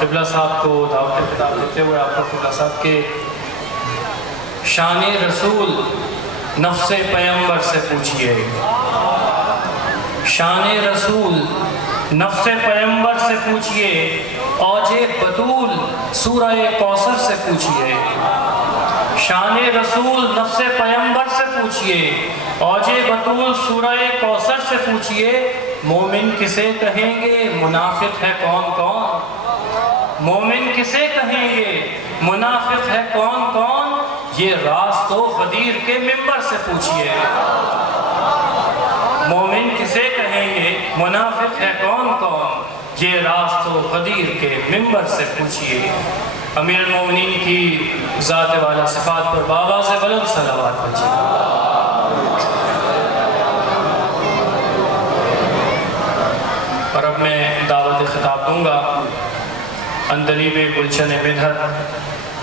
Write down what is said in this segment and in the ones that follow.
قبلہ صاحب کو دعوت خطاب دیتے ہوئے آپ کو قبلہ صاحب کے شان رسول نفس پیغمبر سے پوچھئے، شان رسول نفس پیغمبر سے پوچھئے، اوج بطول سورہ کوثر سے پوچھئے، شان رسول نفس پیغمبر سے پوچھئے، اوج بطول سورہ کوثر سے پوچھئے، مومن کسے کہیں گے منافق ہے کون کون؟ مومن کسے کہیں گے منافق ہے کون کون؟ یہ راز تو غدیر کے ممبر سے پوچھئے۔ مومن کسے کہیں گے منافق ہے کون کون؟ یہ راز تو غدیر کے ممبر سے پوچھئے۔ امیر المومنین کی ذات والا صفات پر بابا سے بلند صلوات پڑھیے۔ اور اب میں دعوت خطاب دوں گا اندلیب گلشن مدحت،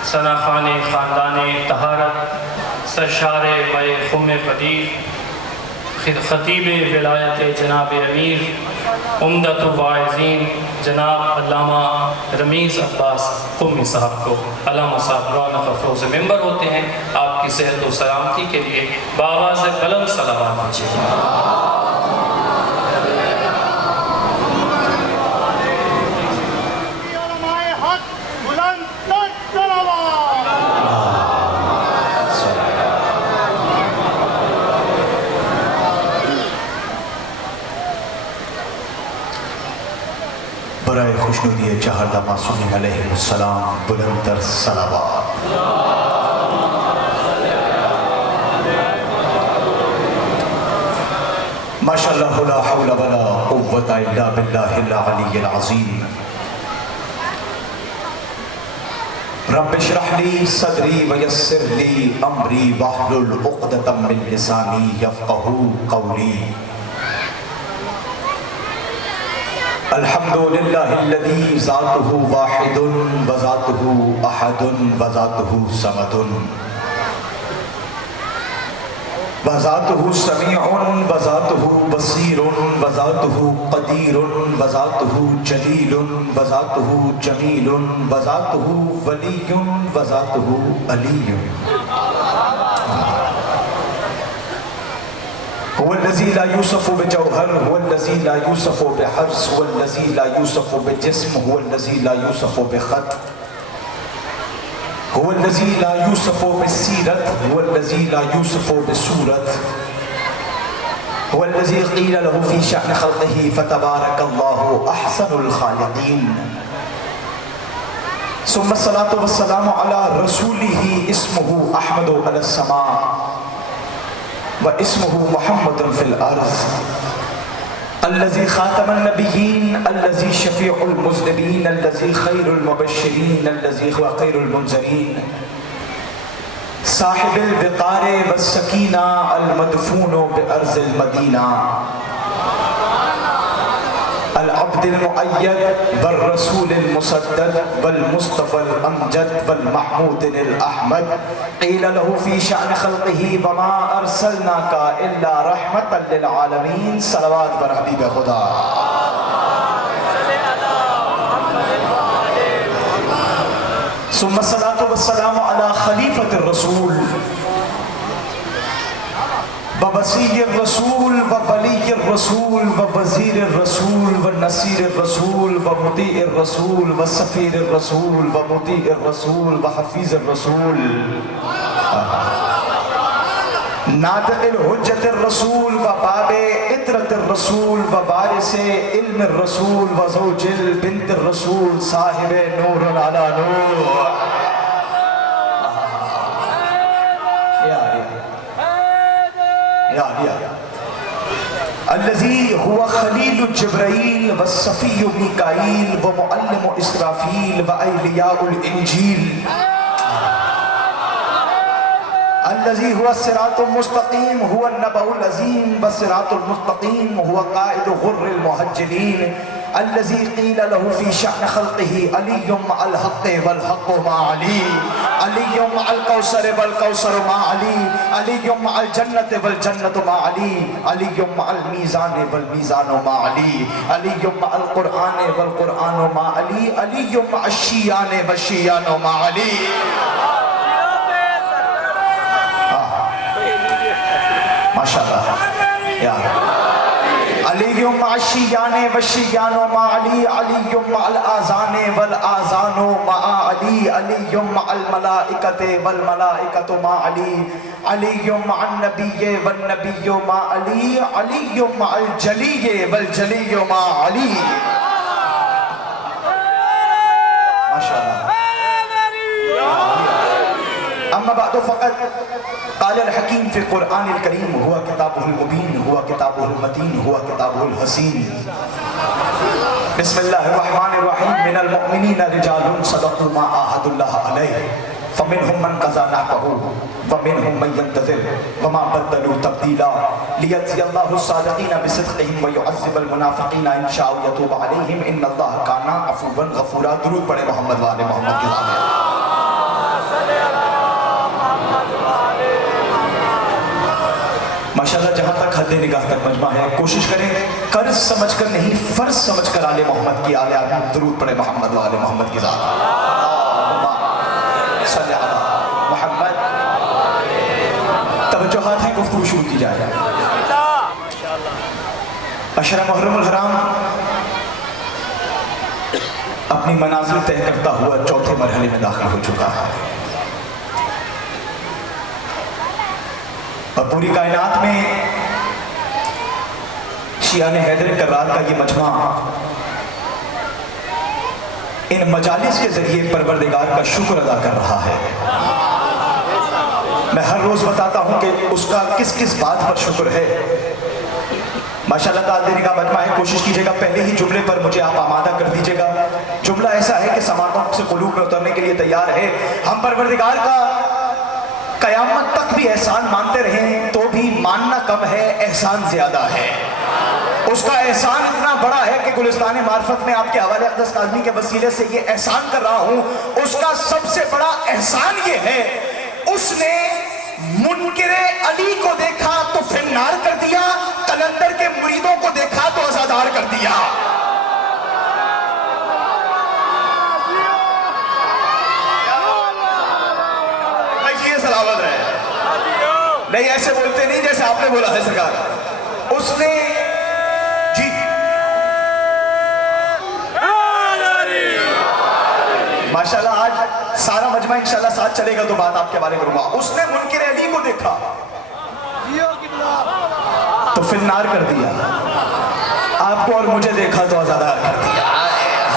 ثنا خان خاندان طہارت، سرشار بے خم قدیر، خطیب ولایت جناب امیر، عمدۃ الواعظین جناب علامہ رمیز عباس قمی صاحب کو علامہ صاحب رونق افروز ممبر ہوتے ہیں، آپ کی صحت و سلامتی کے لیے بابا سے بلند صلوات پڑھیے۔ برائے خوشنودی چہردہ معصومین علیہ السلام بلند تر صلوات۔ ماشاءاللہ لا حول ولا قوت الا باللہ العلی العظیم۔ رب اشرح لی صدری ویسر لی امری واحلل عقدۃ من لسانی یفقہوا قولی۔ الحمدللہ الذی ذاتہ واحد وذاتہ احد وذاتہ صمد وذاتہ سمیع وذاتہ بصیر وذاتہ قدیر وذاتہ جلیل وذاتہ جمیل وذاتہ ولی وذاتہ علی۔ هو الذي لا يوصف بجوهر، هو الذي لا يوصف بحرف، هو الذي لا يوصف بجسم، هو الذي لا يوصف بخط، هو الذي لا يوصف بالسيرة، هو الذي لا يوصف بالصورة، هو الذي قيل له في شأن خلقه فتبارك الله أحسن الخالقين، ثم الصلاة والسلام على رسوله اسمه أحمد على السماء واسمه محمد في الأرض، الذي خاتم النبيين، الذي شفيع المذنبين، الذي خير المبشرين، الذي هو خير المنذرين، صاحب الوقار والسكينة المدفون بأرض المدينة، العبد المؤيد والرسول المسدد والمصطفى الأمجد والمحمود الأحمد، قيل له في شأن خلقه وما أرسلناك إلا رحمة للعالمين، صلوات بر حبیب خدا۔ ثم الصلاة والسلام على خليفة الرسول ووسيل الرسول وولي الرسول ووزير الرسول والنصير الرسول ومطيع الرسول وسفير الرسول ومطيع الرسول وحفيظ الرسول، ناطق الحجة الرسول وباب عطرة الرسول ووارث علم الرسول وزوج البنت الرسول، صاحب نور على نور، الذي هو خليل جبرائيل والصفي ميكائيل ومعلم إسرافيل وأولياء الإنجيل، الذي هو الصراط المستقيم، هو النبأ العظيم والصراط المستقيم، هو قائد غر المهجرين، الذي قيل له في شأن خلقه علي مع الحق والحق مع علي، علی مع الکوثر والکوثر مع علی، علی مع الجنت والجنت مع علی، علی مع المیزان والمیزان مع علی، علی مع القرآن والقرآن مع علی، علی مع الشیعان والشیعان مع علی۔ ماشاءاللہ یار، علی مع الشیعان والشیعان مع علی، علی مع الآذان والآذان مع علی، علی مع الملائکۃ والملائکۃ مع علی، علی مع النبی والنبی مع علی، علی مع الجلی والجلی مع علی۔ ماشاءاللہ۔ اما بعد فقط قال الحکیم فی القرآن الکریم ہوا کتابہ المبین ہوا کتابہ المتین ہوا کتابہ الحسین۔ بسم اللہ الرحمن الرحیم۔ من المؤمنین رجال صدقوا ما عاہدوا اللہ علیہ فمنهم من قضى نحبه ومنهم من ينتظر وما بدلوا تبدیلا لیجزی اللہ الصادقین بصدقهم ویعذب المنافقین ان شاء یتوب علیہم ان اللہ کان عفوا غفورا۔ درود پڑھے محمد وآل محمد کے ذات۔ ماشاءاللہ جہاں تک حد نگاہ تک مجمع ہے، کوشش کریں قرض سمجھ کر نہیں فرض سمجھ کر آل محمد کی آل آدم درود پڑھے محمد و آل محمد کی ذات۔ اللہم صلی علی محمد۔ توجہات ہیں، گفتگو شروع کی جائے۔ عشرہ محرم الحرام اپنی منازل طے کرتا ہوا چوتھے مرحلے میں داخل ہو چکا ہے، اور پوری کائنات میں شیعان حیدر کرار کا یہ مجمع ان مجالس کے ذریعے پروردگار کا شکر ادا کر رہا ہے۔ میں ہر روز بتاتا ہوں کہ اس کا کس کس بات پر شکر ہے۔ ماشاءاللہ تعالیٰ دینے کا مجمع ہے، کوشش کیجئے گا پہلے ہی جملے پر مجھے آپ آمادہ کر دیجئے گا۔ جملہ ایسا ہے کہ سماعتوں سے قلوب میں اترنے کے لیے تیار ہے۔ ہم پروردگار کا قیامت تک بھی احسان مانتے رہیں تو بھی ماننا کم ہے، احسان زیادہ ہے۔ اس کا احسان اتنا بڑا ہے کہ گلستان معرفت میں آپ کے حوالے اقدس کاظمی کے وسیلے سے یہ احسان کر رہا ہوں۔ اس کا سب سے بڑا احسان یہ ہے، اس نے منکر علی کو دیکھا تو فنار کر دیا، قلندر کے مریدوں کو دیکھا تو عزادار کر دیا۔ سلامت رہے، نہیں ایسے بولتے نہیں جیسے آپ نے بولا ہے سرکار۔ اس نے جی ماشاءاللہ آج سارا مجمع انشاءاللہ ساتھ چلے گا تو بات آپ کے بارے کروں گا۔ اس نے منکر علی کو دیکھا تو فنار کر دیا، آپ کو اور مجھے دیکھا تو عزادار کر دیا۔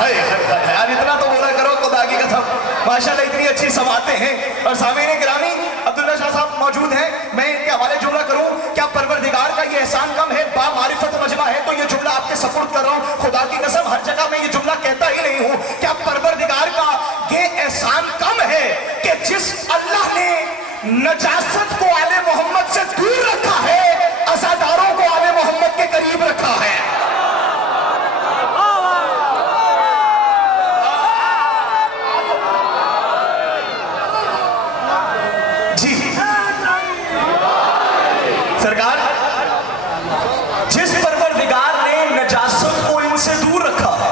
یار اتنا تو بولا کرو خدا کی قسم، ماشاءاللہ اتنی اچھی سماعتیں ہیں۔ اور سامعین گرامی عبداللہ شاہ صاحب موجود ہیں، میں ان کے حوالے جملہ کروں، کیا پروردگار کا یہ احسان کم ہے؟ با معرفت مجمع ہے تو یہ جملہ آپ کے سپرد کر رہا ہوں، خدا کی قسم ہر جگہ میں یہ جملہ کہتا ہی نہیں ہوں۔ کیا پروردگار کا یہ احسان کم ہے کہ جس اللہ نے نجاست کو آل محمد سے دور رکھا ہے، عزاداروں کو آل محمد کے قریب رکھا ہے؟ سرکار جس پروردگار نے نجاست کو ان سے دور رکھا ہے،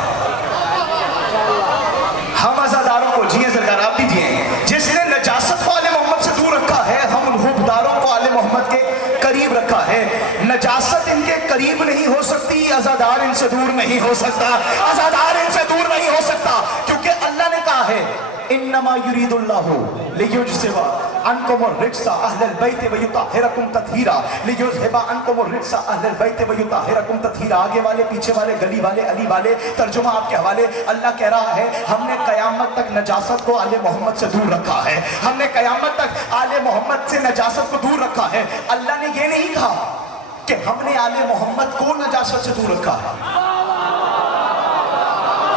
ہم عزاداروں کو جیئے سرکار آپ بھی جیئے، جس نے نجاست کو آل محمد سے دور رکھا ہے، ہم حبداروں کو آل محمد کے قریب رکھا ہے۔ نجاست ان کے قریب نہیں ہو سکتی، عزادار ان سے دور نہیں ہو سکتا، عزادار ان سے دور نہیں ہو سکتا، کیونکہ اللہ نے کہا ہے انما یرید اللہ لیجزب عنکم الرجس اہل البیت ویطہرکم تطہیرا، لیذہب عنکم الرجس اہل البیت ویطہرکم تطہیرا۔ آگے والے پیچھے والے گلی والے علی والے ترجمہ آپ کے حوالے۔ اللہ کہہ رہا ہے ہم نے قیامت تک نجاست کو آل محمد سے دور رکھا ہے، ہم نے قیامت تک آل محمد سے نجاست کو دور رکھا ہے۔ اللہ نے یہ نہیں کہا کہ ہم نے آل محمد کو نجاست سے دور رکھا ہے،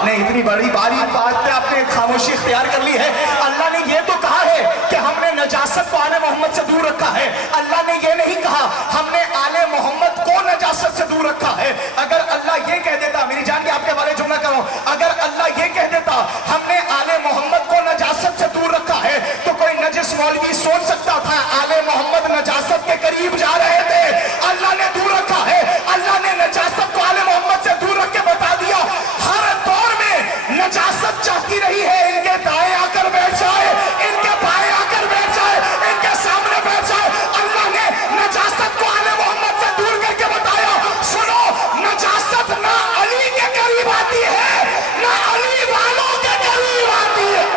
نہیں، اتنی بڑی باری بات پہ آپ نے خاموشی اختیار کر لی ہے۔ اللہ نے یہ تو کہا ہے کہ ہم نے نجاست کو آل محمد سے دور رکھا ہے، اللہ نے یہ نہیں کہا ہم نے آل محمد کو نجاست سے دور رکھا ہے۔ اگر اللہ یہ کہہ دیتا، میری جان کے آپ کے بارے جملہ کروں، اگر اللہ یہ کہہ دیتا ہم نے آل محمد کو نجاست سے دور رکھا ہے تو کوئی قریب جا رہے تھے اللہ نے دور رکھا ہے. اللہ نے نجاست کو آل محمد سے دور رکھ کے بتا دیا ہر دور میں نجاست چاہتی رہی ہے ان کے دائیں آ کر بیٹھ جائے, ان کے بائیں آ کر بیٹھ جائے, ان کے سامنے بیٹھ جائے. اللہ نے نجاست کو آل محمد سے دور کر کے بتایا سنو نجاست نہ علی کے قریب آتی ہے نہ علی والوں کے قریب آتی ہے.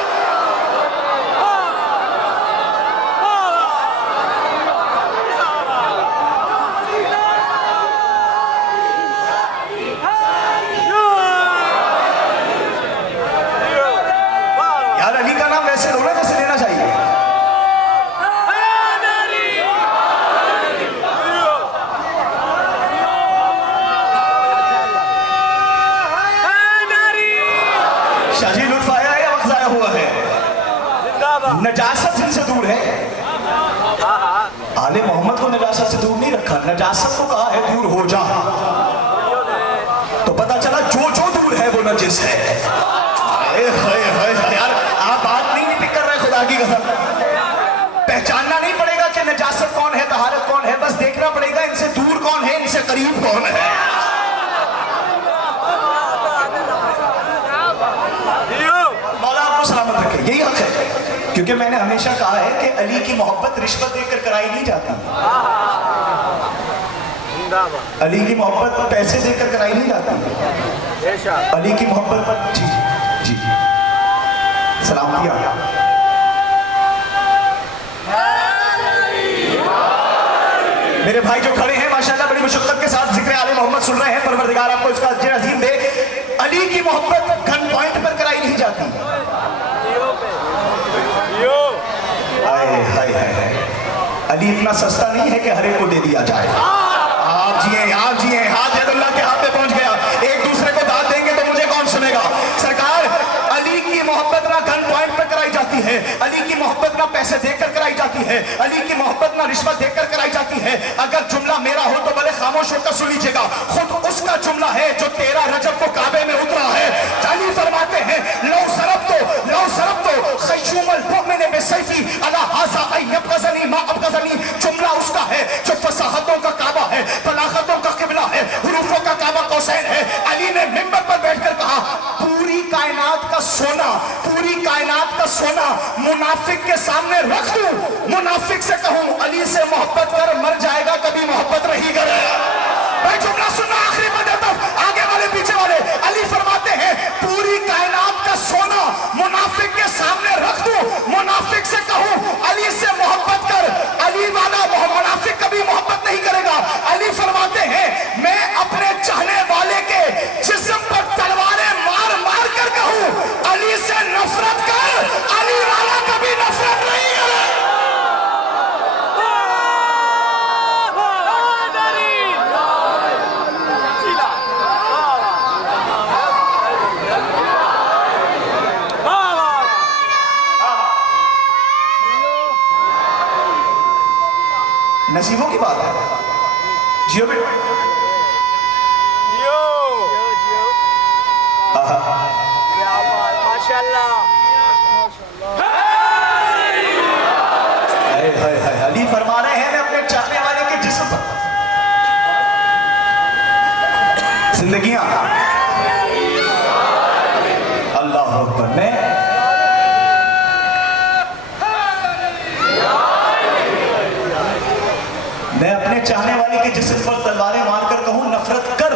یار علی کا نام ویسے رونا جیسے لینا چاہیے. شاہجی لطف آیا ہے یا وقت ضائع ہوا ہے؟ نجاست ان سے دور ہے. آل محمد کو نجاست سے دور نہیں رکھا, نجاست کو کہا ہے دور ہو جا. تو پتا چلا جو دور ہے وہ نجس ہے. یار آپ بات نہیں پک کر رہے خدا کی قسم. پہچاننا نہیں پڑے گا کہ نجاست کون ہے طہارت کون ہے, بس دیکھنا پڑے گا ان سے دور کون ہے ان سے قریب کون ہے. مولا آپ کو سلامت رکھے, یہی حق ہے. کیونکہ میں نے ہمیشہ کہا ہے کہ علی کی محبت رشوت دے کر کرائی نہیں جاتی. علی کی محبت پیسے دے کر کرائی نہیں جاتی. علی کی محبت جی جی سلام کیا. میرے بھائی جو کھڑے ہیں ماشاءاللہ بڑی مشقت کے ساتھ ذکر آل محمد سن رہے ہیں, پروردگار آپ کو اس کا اجر عظیم دے. علی کی محبت گن پوائنٹ پر کرائی نہیں جاتی. علی اتنا سستا نہیں ہے کہ ہر ایک کو دے دیا جائے. آپ جیئیں ہاتھ ید اللہ کے ہاتھ پہ پہنچ گیا. ایک دوسرے کو داد دیں گے تو مجھے کون سنے گا. سرکار علی کی محبت نہ گن پوائنٹ پر کرائی جاتی ہے, علی کی محبت نہ پیسے دے کر کرائی جاتی ہے, علی کی محبت نہ رشوت دے کر کرائی جاتی ہے. اگر جملہ میرا ہو تو بھلے خاموش ہو کر سن لیجیے گا, خود اس کا جملہ ہے جو 13 رجب کو کعبے میں اترا ہے. علی فرماتے ہیں لو سربتو خیشوم المؤمن بسیفی علی ھذا ان یبغضنی ما ابغضنی. جملہ اس کا ہے جو فصاحتوں کا کعبہ ہے, بلاغتوں کا قبلہ ہے, حروفوں کا کعبہ قوسین ہے. علی نے منبر پر بیٹھ کر کہا پوری کائنات کا سونا منافق کے سامنے رکھ دوں, منافق سے کہوں علی سے محبت کر, مر جائے گا کبھی محبت نہیں کرے گا. بھائی جملہ سننا آخری مدد تک, آگے والے پیچھے والے. علی فرماتے ہیں پوری کائنات کا سونا منافق کے سامنے رکھ دوں, منافق سے کہوں علی سے محبت کر, علی والا منافق کبھی محبت نہیں کرے گا. علی فرماتے ہیں میں اپنے چاہنے والے کے جسم پر تلواریں مار مار کر کہوں علی سے نفرت کر, علی والا کبھی نفرت نہیں کرے. نصیبوں کی بات ہے. جیو بیٹا علی فرما رہے ہیں میں اپنے چاہنے والے کے جسم پر زندگیاں اللہ اکبر میں اپنے چاہنے والے کے جسم پر تلواریں مار کر کہوں نفرت کر,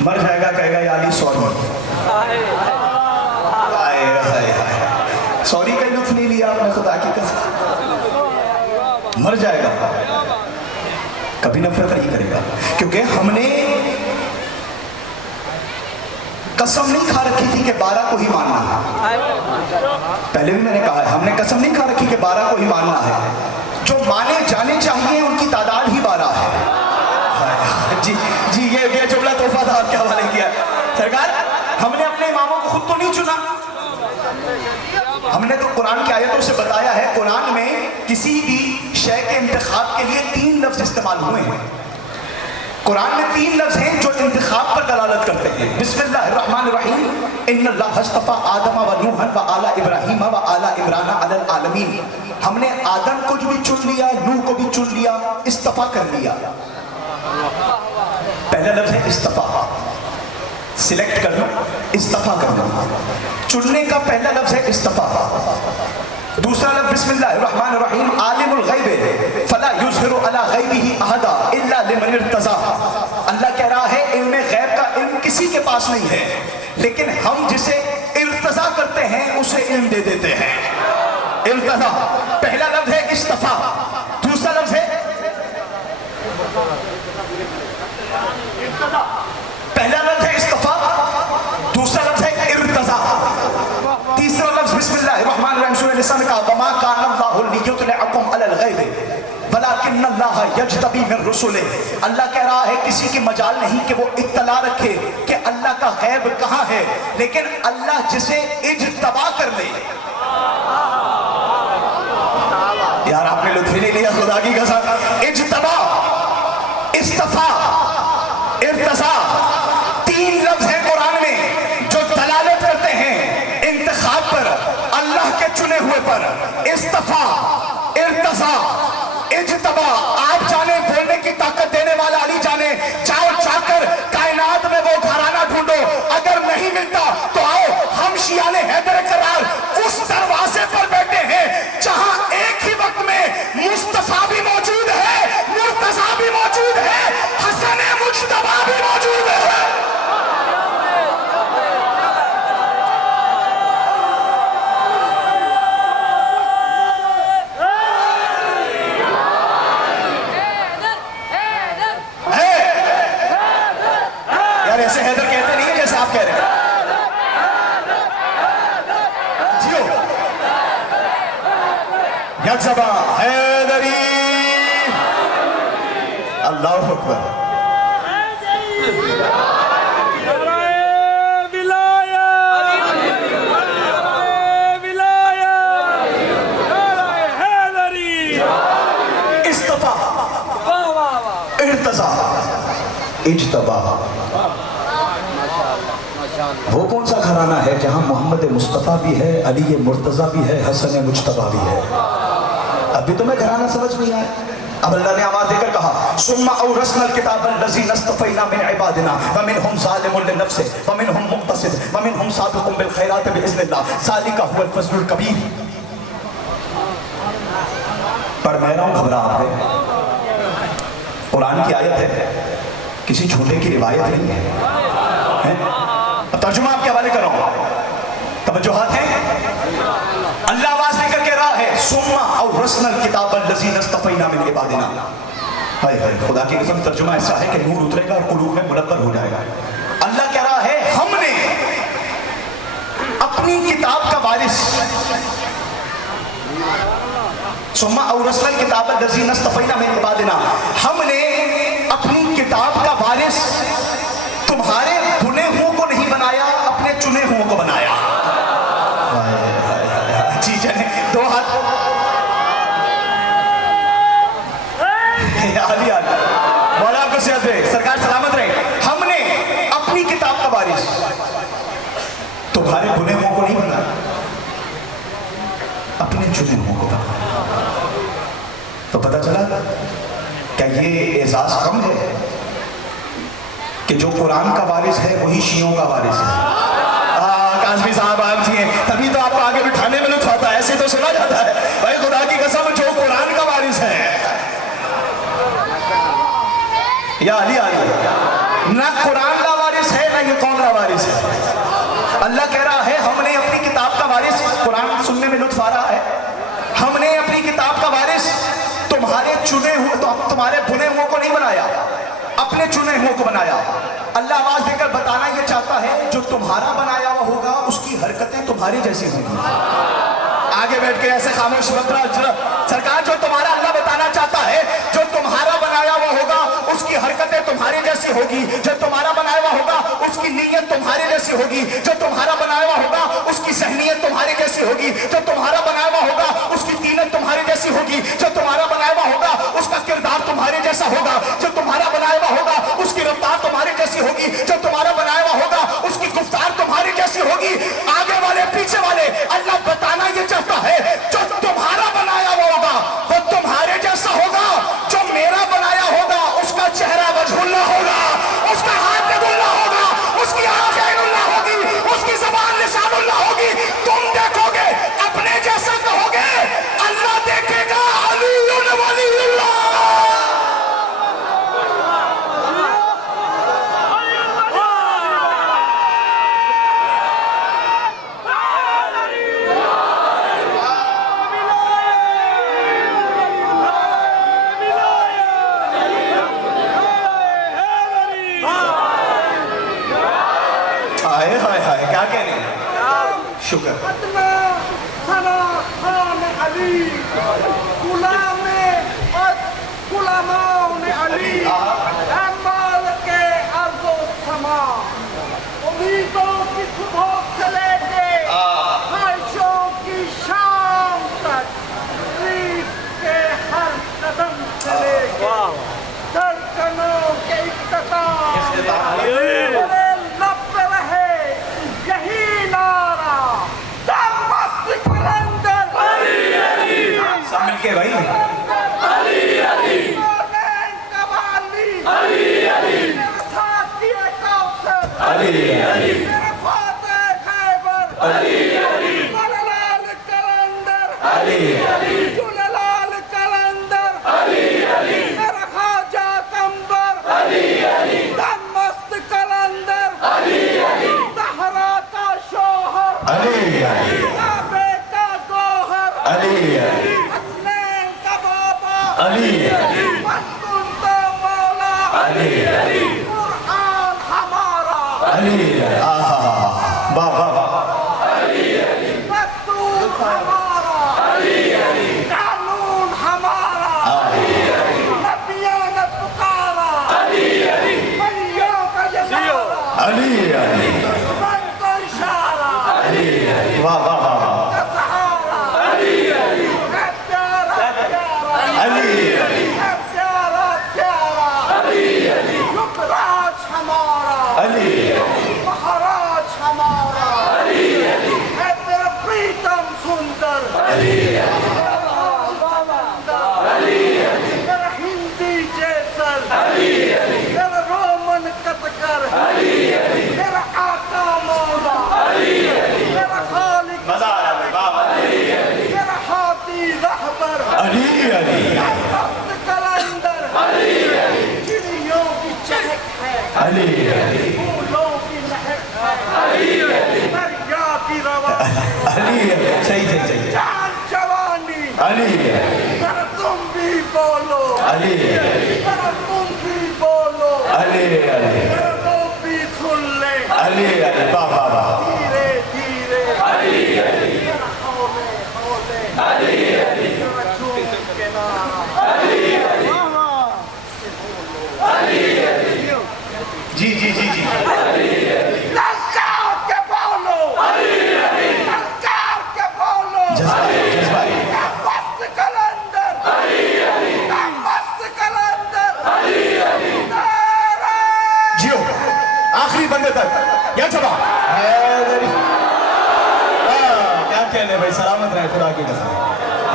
مر جائے گا کہے گا یا علی سوری. سوری کا لطف نہیں لیا آپ نے خدا کی قسم. مر جائے گا کبھی نفرت نہیں کرے گا, کیونکہ ہم نے قسم نہیں کھا رکھی تھی کہ 12 کو ہی ماننا ہے. پہلے بھی میں نے کہا ہے ہم نے قسم نہیں کھا رکھی کہ 12 کو ہی ماننا ہے. جو مانے جانے چاہیے ان کی تعداد ہی 12 ہے. جی یہ جملہ تحفہ تھا آپ کے حوالے کیا. سرکار ہم نے اپنے اماموں کو خود تو نہیں چنا, ہم نے تو قرآن کی آیتوں سے بتایا ہے. قرآن میں کسی بھی شے کے انتخاب کے لیے 3 لفظ استعمال ہوئے ہیں. قرآن میں 3 لفظ ہیں جو انتخاب پر دلالت کرتے ہیں. بسم اللہ الرحمن الرحیم ان اللہ اصطفى آدم و نوحا و آل ابراہیم و آل عمران علی العالمین. ہم نے آدم کو بھی چن لیا، نوح کو بھی چن لیا، استفا کر لیا. پہلا لفظ ہے استفا، سلیکٹ کر لو، استفا کر لو. چننے کا پہلا لفظ ہے استفا. دوسرا لفظ بسم اللہ الرحمن الرحیم، عالم الغیب فلا یظہر علی غیبہ احدا الا لمن ارتضی. اللہ کہہ رہا ہے علم غیب کا علم کسی کے پاس نہیں ہے، لیکن ہم جسے ارتضا کرتے ہیں اسے علم دے دیتے ہیں. ارتضا پہلا لفظ ہے استفا. دوسرا لفظ ہے پہلا لفظ ہے استفا، دوسرا لفظ ہے ارتضا. تیسرا لفظ بسم اللہ الرحمن الرحیم سورہ نساء میں کہا وما کان اللہ لیطلعکم علی الغیب ولکن اللہ یجتبی من رسلہ. اللہ کہہ رہا ہے کسی کی مجال نہیں کہ وہ اطلاع رکھے کہ اللہ کا غیب کہاں ہے، لیکن اللہ جسے اجتبا کر لے. یار آپ نے لطف نہیں لیا خدا کی قسم. اجتبا، استفا، ارتضا، تین لفظ ہیں قرآن میں جو دلالت کرتے ہیں انتخاب پر، اللہ کے چنے ہوئے پر. استفا، ارتضا، اجتبا. آپ جانے بولنے کی طاقت دینے والا علی جانے. جاؤ جا کر کائنات میں وہ گھرانہ ڈھونڈو، اگر نہیں ملتا تو آؤ ہم شیعان حیدر کرار اس دروازے پر بیٹھے ہیں جہاں ایک ہی وقت میں مصطفیٰ بھی موجود ہے، مرتضیٰ بھی موجود ہے، حسن مجتبیٰ بھی موجود ہے. یار ایسے حیدر کہتے نہیں ہیں جیسے آپ کہہ رہے ہیں. جیو یک زبان حیدری. اللہ اکبر. استفا، ارتضا، اجتبا. وہ کون سا گھرانہ ہے جہاں محمد مصطفیٰ بھی ہے، علی مرتضیٰ بھی ہے، حسن مجتبیٰ بھی ہے؟ ابھی تمہیں گھرانہ سمجھ نہیں آئے. اب اللہ نے آواز دے کر کہا ثم اورثنا الکتاب الذین اصطفینا من عبادنا ومنهم ظالم لنفسه ومنهم مقتصد ومنهم سابق بالخیرات باذن اللہ ذلک هو الفضل الکبیر. پڑھ میں رہا ہوں، گھبرا آپ. قرآن کی آیت ہے، کسی چھوٹے کی روایت نہیں ہے. ترجمہ آپ کے حوالے کر رہا ہوں، توجہات ہیں. اللہ آواز دے کر کہہ رہا ہے ثم اورثنا الکتاب الذین اصطفینا من عبادنا. ہائے ہائے خدا کی قسم ترجمہ ایسا ہے کہ نور اترے گا اور قلوب میں منور ہو جائے گا. اللہ کہہ رہا ہے ہم نے اپنی کتاب کا وارث، ثم اورثنا الکتاب الذین اصطفینا من عبادنا، ہم نے اپنی کتاب کا وارث تمہارے بنے ہوں کو نہیں بنایا، اپنے چنے ہوں کو بنایا. جی جانے دو ہاتھ علی علی مولا آپ کو صحت دے، سرکار سلامت رہے. ہم نے اپنی کتاب کا وارث تمہارے بنے ہوں کو نہیں بنایا، اپنے چنے ہوں کو بنایا. تو پتہ چلا کیا یہ اعزاز کم ہے کہ جو قرآن کا وارث ہے وہی شیعوں کا وارث ہے؟ کاظمی صاحب آپ جی ہیں، تبھی تو آپ کو آگے بٹھانے میں لطف آتا ہے. ایسے تو سنا جاتا ہے بھائی خدا کی قسم جو قرآن کا وارث ہے. یا علی علی، نہ قرآن کا وارث ہے نہ یہ قوم کا وارث ہے. اللہ کہہ رہا ہے ہم نے اپنی کتاب کا وارث، قرآن سننے میں لطف آ رہا ہے، ہم نے اپنی کتاب کا وارث تمہارے چنے ہوئے، تمہارے بنے ہوئے کو نہیں بنایا، اپنے چنے ہوئے کو بنایا. اللہ آواز دے کر بتانا یہ چاہتا ہے جو تمہارا بنایا ہوا ہوگا اس کی حرکتیں تمہاری جیسی ہوں گی. آگے بیٹھ کے ایسے خاموش مت رہو. سرکار جو تمہارا اللہ بتانا چاہتا ہے جو تمہارا بنایا ہوا ہوگا اس کی حرکتیں تمہاری جیسی ہوگی، جو تمہارا بنایا ہوا ہوگا اس کی نیت تمہاری جیسی ہوگی، جو تمہارا بنایا ہوا ہوگا اس کی ذہنیت تمہاری جیسی ہوگی، جو تمہارا بنایا ہوا ہوگا اس کی تینت تمہاری جیسی ہوگی، جو تمہارا بنایا ہوا ہوگا اس کا کردار تمہارے جیسا ہوگا، جو تمہارا بنایا ہوا ہوگا اس کی رفتار تمہاری جیسی ہوگی، جو تمہارا بنایا ہوا ہوگا اس کی گفتار تمہاری جیسی ہوگی. آگے والے پیچھے والے اللہ بتانا یہ چاہتا ہے جو تمہارا بنایا ہوا کیا کہنے ہیں؟ شکر. ثنا خان علی غلامان علی اعمال کے عرض و سما امیدوں کی صبح سے لے کے خواہشوں کی شام تک ریت کے ہر قدم سے لے کے دھڑکنوں کے اختتام بڑے لب پہ رہے یہی نعرہ دمست کلندر سب مل کے بھائی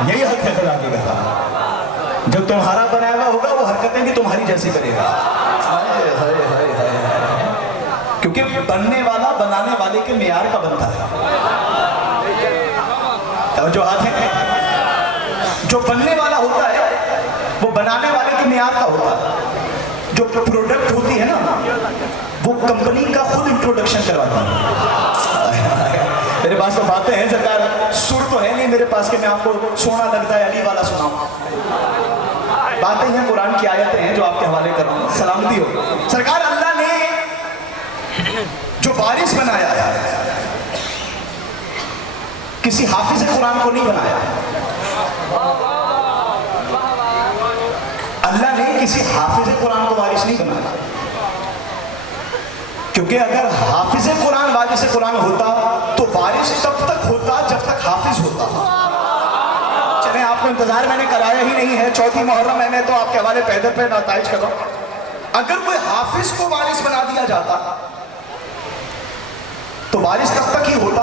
یہی حق ہے خدا کی قسم. جو تمہارا بنایا ہوا ہوگا وہ حرکتیں بھی تمہاری جیسی کرے گا. کیونکہ بننے والا بنانے والے کے معیار کا بنتا ہے. جو آتے ہیں جو بننے والا ہوتا ہے وہ بنانے والے کے معیار کا ہوتا ہے. جو پروڈکٹ ہوتی ہے نا وہ کمپنی کا خود انٹروڈکشن کرواتا ہے. میرے پاس تو باتیں ہیں سرکار, سر تو ہے نہیں میرے پاس کہ میں آپ کو سونا لگتا ہے علی والا سناؤں. باتیں ہیں, قرآن کی آیتیں ہیں جو آپ کے حوالے کر رہا ہوں. سلامتی ہو سرکار. اللہ نے جو بارش بنایا ہے کسی حافظ قرآن کو نہیں بنایا. اللہ نے کسی حافظ قرآن کو بارش نہیں بنایا, کیونکہ اگر حافظ قرآن وارث قرآن ہوتا تو بارش تب تک ہوتا جب تک حافظ ہوتا. چلیں آپ کو انتظار میں نے کرایا ہی نہیں ہے, چوتھی محرم ہے, میں تو آپ کے حوالے پیدل پہ نتائج کر رہا ہوں. اگر کوئی حافظ کو بارش بنا دیا جاتا تو بارش تب تک ہی ہوتا.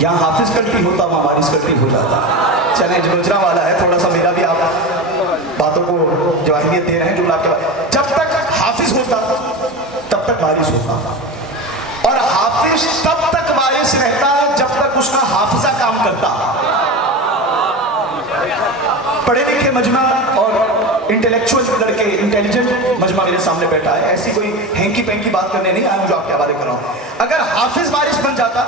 یہاں حافظ کلٹی ہوتا وہاں بارش کلٹی ہو جاتا. چلیں گجرا والا ہے, تھوڑا سا میرا بھی آپ باتوں کو جواہریت دے رہے ہیں. جملہ کے بعد جب تک حافظ ہوتا تب تک بارش ہوتا, اور حافظ تب تک بارش رہتا جب تک اس کا حافظہ کام کرتا. پڑھے لکھے مجمع اور انٹلیکچوئل لڑکے, انٹیلیجنٹ مجمع میرے سامنے بیٹھا ہے. ایسی کوئی ہینکی پینکی بات کرنے نہیں آیا ہوں جو آپ کے حوالے کر رہا ہوں. اگر حافظ بارش بن جاتا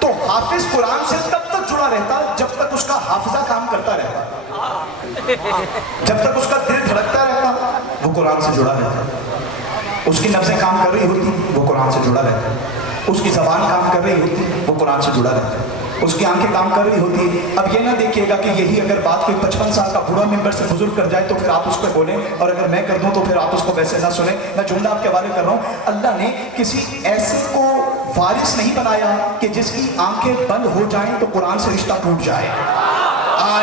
تو حافظ قرآن سے تب تک جڑا رہتا جب تک اس کا حافظہ کام کرتا رہتا. جب تک اس کا دل دھڑکتا رہتا وہ قرآن سے جڑا رہتا. اس کی نفسیں کام کر رہی ہوتی وہ قرآن سے جڑا رہتا، اس کی زبان کام کر رہی ہوتی وہ قرآن سے جڑا رہتا، اس کی آنکھیں کام کر رہی ہوتی۔ اب یہ نہ دیکھیے گا کہ یہی اگر بات کوئی 55 سال کا بوڑھا ممبر سے بزرگ کر جائے تو پھر آپ اس پہ بولیں، اور اگر میں کر دوں تو پھر آپ اس کو ویسے نہ سنیں۔ میں جملہ آپ کے حوالے کر رہا ہوں، اللہ نے کسی ایسے کو وارث نہیں بنایا کہ جس کی آنکھیں بند ہو جائیں تو قرآن سے رشتہ ٹوٹ جائے۔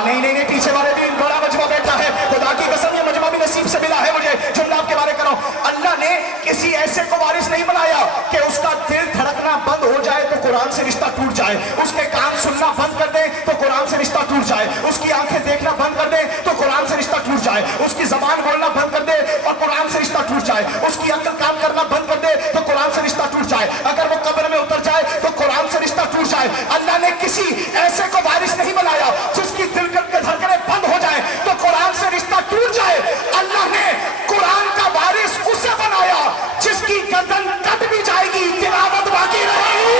نہیں، پیچھے والے بھی بڑا مجمع بیٹھا ہے، خدا کی قسم یہ مجمع بھی نصیب سے ملا ہے مجھے، جملہ آپ کے بارے کر رہا ہوں۔ اللہ نے کسی ایسے کو وارث نہیں بنایا کہ اس کا دل دھڑکنا بند ہو جائے تو قرآن سے رشتہ ٹوٹ جائے، اس کے کان سننا بند کر دے تو قرآن سے رشتہ ٹوٹ جائے، اس کی آنکھیں دیکھنا بند کر دے تو قرآن سے رشتہ ٹوٹ جائے، اس کی زبان بولنا بند کر دے اور قرآن سے رشتہ ٹوٹ جائے، اس کی عقل کام کرنا بند کر دے تو قرآن سے رشتہ ٹوٹ جائے، اگر وہ قبر میں اتر جائے تو قرآن سے رشتہ ٹوٹ جائے۔ اللہ نے کسی ایسے کو وارث نہیں بنایا جس کی دل کے دھڑکنیں بند ہو جائے تو قرآن سے رشتہ ٹوٹ جائے۔ اللہ نے قرآن کا وارث اسے بنایا جس کی گردن کٹ بھی جائے گی تلاوت باقی رہے گی۔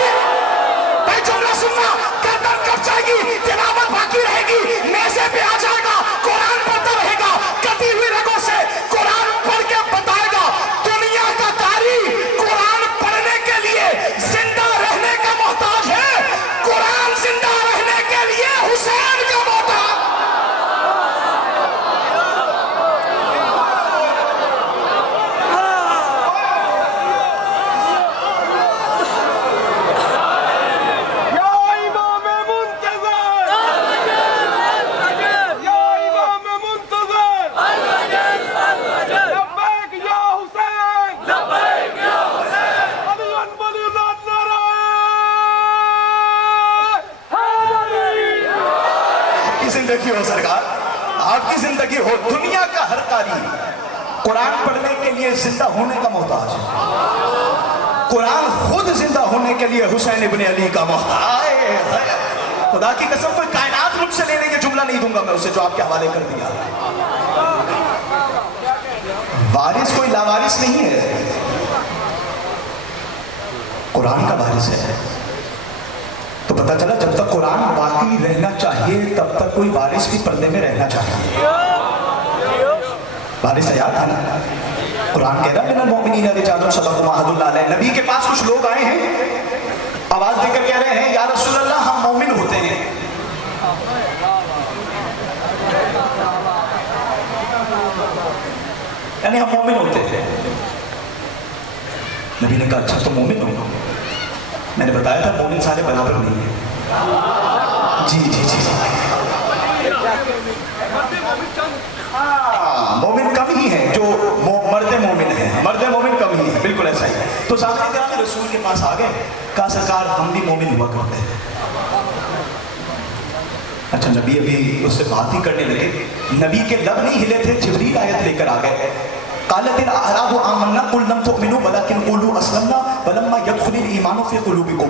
بھائی جملہ سننا، گردن کٹ جائے گی تلاوت باقی رہے گی، نیزے پہ آ جائے گا قرآن پڑھتا رہے گا، کٹی ہوئی رگوں سے قرآن پڑھ کے بتائے گا۔ دنیا کا قاری قرآن پڑھنے کے لیے زندہ رہنے کا محتاج ہے، قرآن زندہ رہنے کے لیے حسین کا محتاج۔ زندگی ہو سرکار، آپ کی زندگی ہو، دنیا کا ہر قاری قرآن پڑھنے کے لیے زندہ ہونے کا محتاج ہے، قرآن خود زندہ ہونے کے لیے حسین ابن علی کا محتاج ہے۔ خدا کی قسم کوئی کائنات مجھ سے لینے کے جملہ نہیں دوں گا میں اسے جو آپ کے حوالے کر دیا۔ وارث کوئی لاوارث نہیں ہے، قرآن کا وارث ہے۔ تو پتہ چلا جب تک قرآن باقی رہنا چاہیے تب تک کوئی وارث بھی پردے میں رہنا چاہیے۔ وارث یاد ہے نا، قرآن کہہ رہا من المؤمنین رجال صدقوا ما عاهدوا الله علیہ۔ نبی کے پاس کچھ لوگ آئے ہیں، آواز دے کر کہہ رہے ہیں یا رسول اللہ ہم مومن ہوتے ہیں۔ یعنی ہم مومن ہوتے ہیں۔ نبی نے کہا اچھا تو مومن ہو؟ میں نے بتایا تھا مومن سارے برابر نہیں ہیں۔ جی مومن کم ہی ہیں جو مرد مومن ہیں، مرد مومن کم ہی ہیں، بالکل ایسا ہی۔ تو صحابہ کرام رسول کے پاس آ گئے، کہا سرکار ہم بھی مومن ہوا کرتے ہیں۔ اچھا نبی ابھی اس سے بات ہی کرنے لگے، نبی کے لب نہیں ہلے تھے، جبریل آیت لے کر آ گئے۔ قالت الاعراب آمنا قل لم تؤمنوا ولكن قولوا اسلمنا ولما يدخل الايمان في قلوبكم۔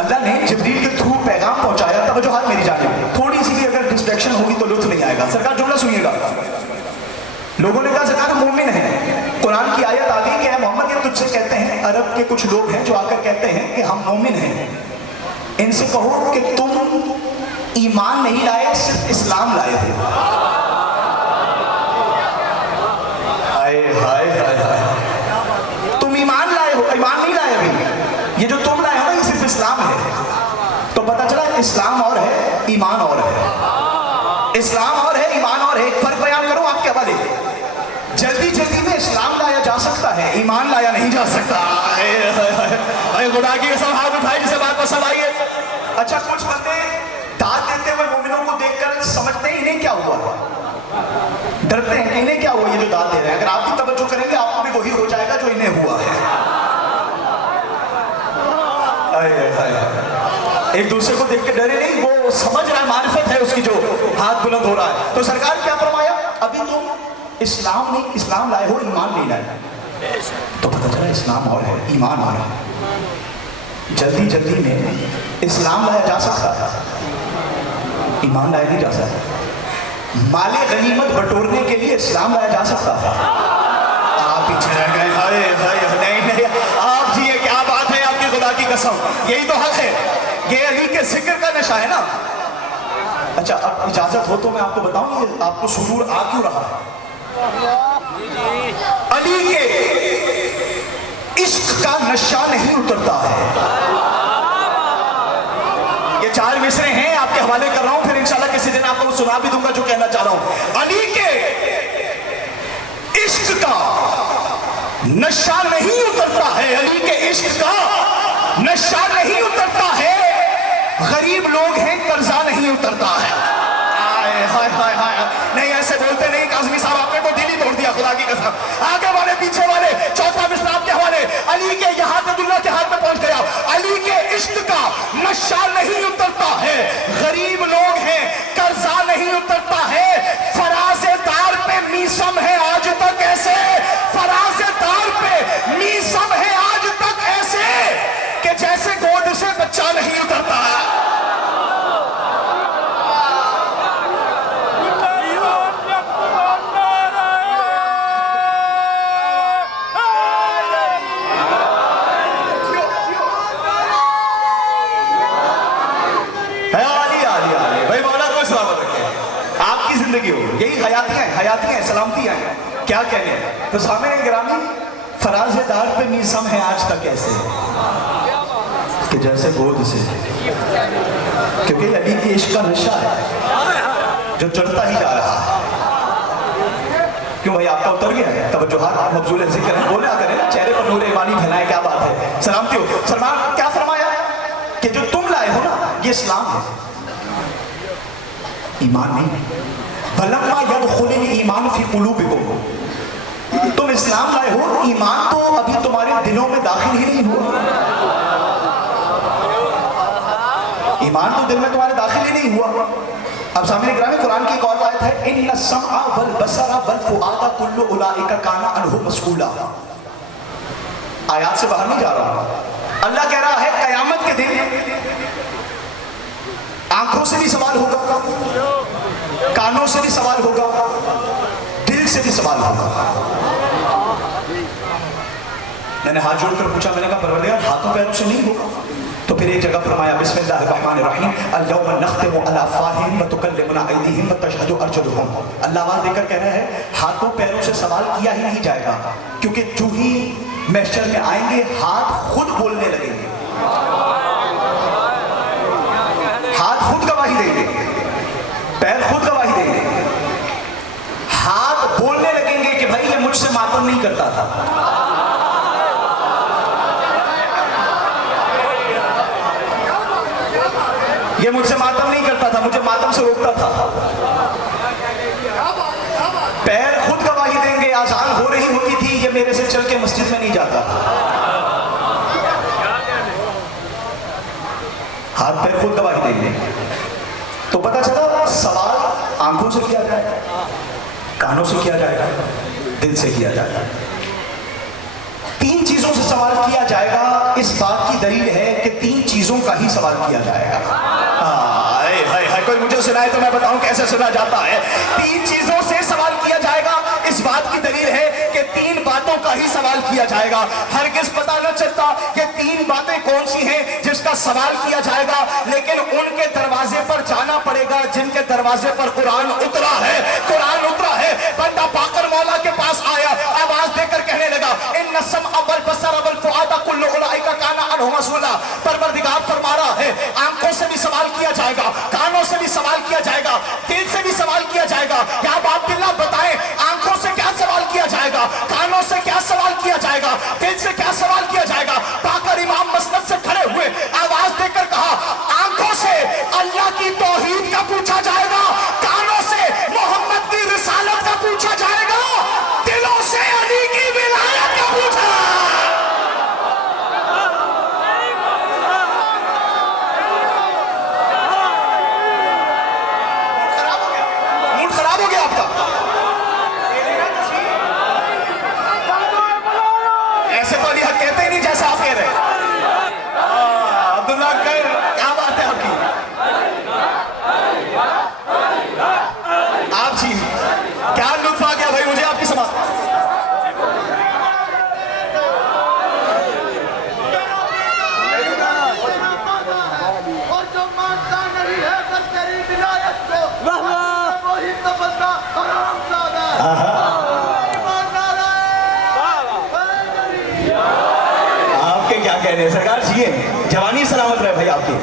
اللہ نے جبریل کے تھرو پیغام پہنچایا۔ توجہ میری جانب، تھوڑی سی بھی اگر ڈسٹریکشن ہوگی تو لطف نہیں آئے گا۔ سرکار جملہ سنیے گا، لوگوں نے کہا سرکار مومن ہیں، قرآن کی آیت آ گئی کہ اے محمد یہ تجھ سے کہتے ہیں، عرب کے کچھ لوگ ہیں جو آ کر کہتے ہیں کہ ہم مومن ہیں، ان سے کہو کہ تم ایمان نہیں لائے صرف اسلام لائے ہو۔ تم ایمان لائے ہو، ایمان نہیں لائے ابھی، یہ جو تم لائے ہو نا یہ صرف اسلام ہے۔ تو پتہ چلا اسلام اور ہے ایمان اور ہے، اسلام اور ہے ایمان اور ہے۔ ایک فرق بیان کروں آپ کے حوالے، جلدی جلدی میں اسلام لایا جا سکتا ہے، ایمان لایا نہیں جا سکتا۔ اے خدا کی قسم ہاتھ اٹھائے جسے بات پسند آئی ہے۔ اچھا کچھ بندے داد دیتے ہوئے مومنوں کو دیکھ کر سمجھتے ہیں انہیں کیا ہوا، ڈرتے ہیں کہ انہیں کیا ہوا یہ جو داد دے رہے ہیں۔ اگر آپ بھی توجہ کریں گے آپ کو بھی وہی ہو جائے گا جو انہیں ہوا ہے۔ ایک دوسرے کو دیکھ کے ڈرے نہیں، وہ سمجھ رہا ہے، معرفت ہے اس کی جو ہاتھ بلند ہو رہا ہے۔ تو سرکار کیا فرمایا، ابھی تم اسلام نہیں اسلام لائے ہو، ایمان نہیں لائے۔ تو پتہ چلا اسلام اور ہے ایمان اور ہے۔ جلدی جلدی میں اسلام لایا جا سکتا ہے، ایمان لایا نہیں جا سکتا۔ مال غنیمت بٹورنے کے لیے اسلام لایا جا سکتا ہے، آپ پیچھے رہ گئے۔ نہیں آپ جی کیا بات ہے آپ کی، خدا کی قسم یہی تو حق ہے، یہ علی کے ذکر کا نشہ ہے نا۔ اچھا اب اجازت ہو تو میں آپ کو بتاؤں یہ آپ کو سرور آ کیوں رہا ہے۔ علی کے عشق کا نشہ نہیں اترتا ہے. یہ 4 مصرے ہیں آپ کے حوالے کر رہا ہوں, پھر انشاءاللہ کسی دن آپ کو سنا بھی دوں گا جو کہنا چاہ رہا ہوں. علی کے عشق کا نشہ نہیں اترتا ہے, علی کے عشق کا نشہ نہیں اترتا ہے, غریب لوگ ہیں قرضہ نہیں اترتا ہے. نہیں ایسے بولتے نہیں کاظمی صاحب, آپ نے تو دل ہی توڑ دیا خدا کی قسم. آگے والے پیچھے والے, چوتھا مصرع آپ کے حوالے. علی کے یہاں تک اللہ کے ہاتھ میں پہنچ گیا. علی کے عشق کا نشہ نہیں اترتا ہے, غریب لوگ ہیں قرضہ نہیں اترتا ہے. فراز دار پہ میسم ہے آج تک ایسے, فراز دار پہ میسم ہے آج تک ایسے کہ جیسے گود سے بچہ نہیں اترتا ہے. یہی حیاتیاں ہیں, سلامتیاں ہیں, کیا کہنے ہیں. تو سامعین گرامی, فراز دار پہ میسم ہے آج تک ایسے کہ جیسے گود سے, کیونکہ علی کی عشق کا نشہ ہے جو چڑھتا ہی جا رہا ہے. کیوں بھائی آپ کا اتر گیا ہے؟ توجہات مبذول ذکر ہیں, بولا کریں, چہرے پر نور ایمانی پھیلائیں, کیا بات ہے. سلامتی ہو. سلمان کیا فرمایا کہ جو تم لائے ہو نا یہ اسلام ہے, ایمان نہیں. وَلَمَّا يَدْخُلِ الْإِيمَانُ فِي قُلُوبِكُمْ, تم اسلام لائے ہو, ایمان تو ابھی تمہارے دلوں میں داخل ہی نہیں ہوا. ایمان تو دل میں تمہارے داخل ہی نہیں ہوا. اب سامعین گرامی, قرآن کی ایک اور آیت ہے, إِنَّ السَّمْعَ وَالْبَصَرَ وَالْفُؤَادَ كُلُّ أُولَئِكَ كَانَ عَنْهُ مسئولا. آیات سے باہر نہیں جا رہا. اللہ کہہ رہا ہے قیامت کے دن آنکھوں سے بھی سوال ہوگا, کانوں سے بھی سوال ہوگا, دل سے بھی سوال ہوگا. میں نے ہاتھ جوڑ کر پوچھا, میں نے کہا پروردگار ہاتھوں پیروں سے نہیں ہوگا؟ تو پھر ایک جگہ فرمایا بسم اللہ الرحمن الرحیم, اليوم نختم على افواہہم وتکلمنا ایدیہم وتشہد ارجلہم. اللہ آواز دے کر کہہ رہا ہے ہاتھوں پیروں سے سوال کیا ہی نہیں جائے گا, کیونکہ جو ہی محشر میں آئیں گے ہاتھ خود بولنے لگیں گے, ہاتھ خود گواہی دیں گے, پیر خود گواہی دیں گے, ہاتھ بولنے لگیں گے کہ بھائی یہ مجھ سے ماتم نہیں کرتا تھا, یہ مجھ سے ماتم نہیں کرتا تھا, مجھے ماتم سے روکتا تھا. پیر خود گواہی دیں گے, آزان ہو رہی ہوتی تھی یہ میرے سے چل کے مسجد میں نہیں جاتا. ہاتھ پیر خود گواہی دیں گے. تو پتہ چلا سوال آنکھوں سے کیا جائے گا, کانوں سے کیا جائے گا, دل سے کیا جائے گا. 3 چیزوں سے سوال کیا جائے گا. اس بات کی دلیل ہے کہ 3 چیزوں کا ہی سوال کیا جائے گا. کوئی مجھے سنائے تو میں بتاؤں کیسے سنا جاتا ہے. 3 چیزوں سے سوال کیا جائے گا. اس بات کی دلیل ہے کہ 3 باتوں کا ہی سوال کیا جائے گا. ہرگز پتہ نہ چلتا کہ 3 باتیں کون سی ہیں جس کا سوال کیا جائے گا, لیکن ان کے دروازے پر جانا پڑے گا جن کے دروازے پر قرآن اترا ہے. قرآن اترا ہے, بندہ پاکر مولا کے پاس آیا, آواز دے کر کہنے لگا ان السمع والبصر والفؤاد كل اولئک کان عنہ مسئولا. پروردگار فرما رہا ہے آنکھوں سے بھی سوال کیا جائے گا, کانوں سے بھی سوال کیا جائے گا, دل سے بھی سوال کیا جائے گا. یا باپ دلہ بتائیں آنکھوں سے کیا سوال کیا جائے گا, کانوں سے کیا سوال کیا جائے گا, دل سے کیا سوال کیا جائے گا. پاکر امام مسند سے کھڑے ہوئے آواز دے کر کہا آنکھوں سے اللہ کی توحید کا پوچھا جائے گا, کانوں سے محمد کی رسالت کا پوچھا جائے گا, دلوں سے علی کی ولایت کا پوچھا. موڈ خراب ہو گیا آپ کا, ایسے تو علی حق کہتے ہی نہیں جیسا آپ کہہ رہے ہیں. عبداللہ کیا بات ہے آپ کی, آپ جی کیا لطف آ گیا بھائی مجھے آپ کی سماعت. اور جو مانتا نہیں ہے در تیری ولایت کو وہی تو بندہ حرام زادہ ہے. ایمان آپ کی؟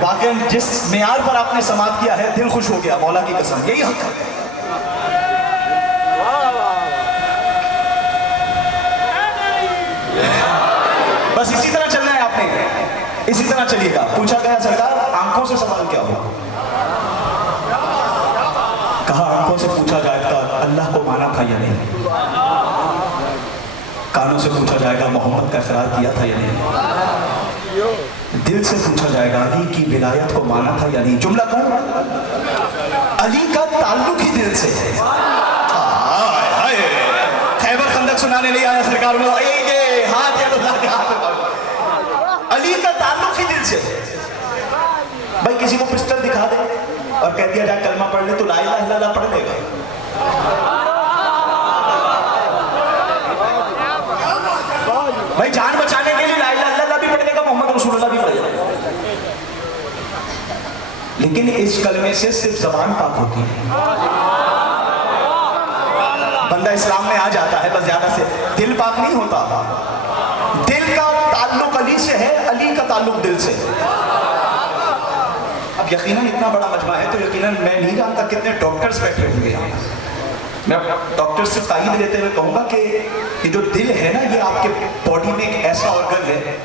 واقعی جس معیار پر آپ نے سماعت کیا ہے دل خوش ہو گیا، مولا کی قسم، یہی حق ہے۔ بس اسی طرح چلنا ہے آپ نے، اسی طرح چلیے گا۔ پوچھا گیا سرکار آنکھوں سے سوال کیا ہو؟ کہا آنکھوں سے پوچھا جائے گا اللہ کو مانا تھا یا نہیں، کانوں سے پوچھا جائے گا محمد کا اقرار کیا تھا یا نہیں، دل سے پوچھا جائے گا علی کی ولایت کو مانا تھا یا نہیں۔ جملہ کون؟ علی کا تعلق ہی دل سے ہے۔ خیبر خندق سنانے نہیں آیا سرکار میں، یہ ہاتھ یا اللہ کے ہاتھ میں، علی کا تعلق ہی دل سے ہے۔ بھائی کسی کو پسٹل دکھا دے اور کہہ دیا جائے کلمہ پڑھ لے تو لا الہ الا اللہ پڑھ لے گا؟ بھائی جان بچانے کے لیے لا الہ الا اللہ بھی پڑھ لے گا، محمد رسول اللہ بھی پڑھ لے گا، لیکن اس کلمے سے صرف زبان پاک ہوتی ہے، بندہ اسلام میں آ جاتا ہے، بس زیادہ سے دل پاک نہیں ہوتا۔ دل کا تعلق علی سے ہے، علی کا تعلق دل سے ہے۔ اب یقیناً اتنا بڑا مجمع ہے تو یقیناً میں نہیں جانتا کتنے ڈاکٹرز بیٹھے ہوئے ہیں۔ میں ڈاکٹر سے تائید لیتے ہوئے کہوں گا کہ یہ جو دل ہے نا، یہ آپ کے باڈی میں ایک ایسا آرگن ہے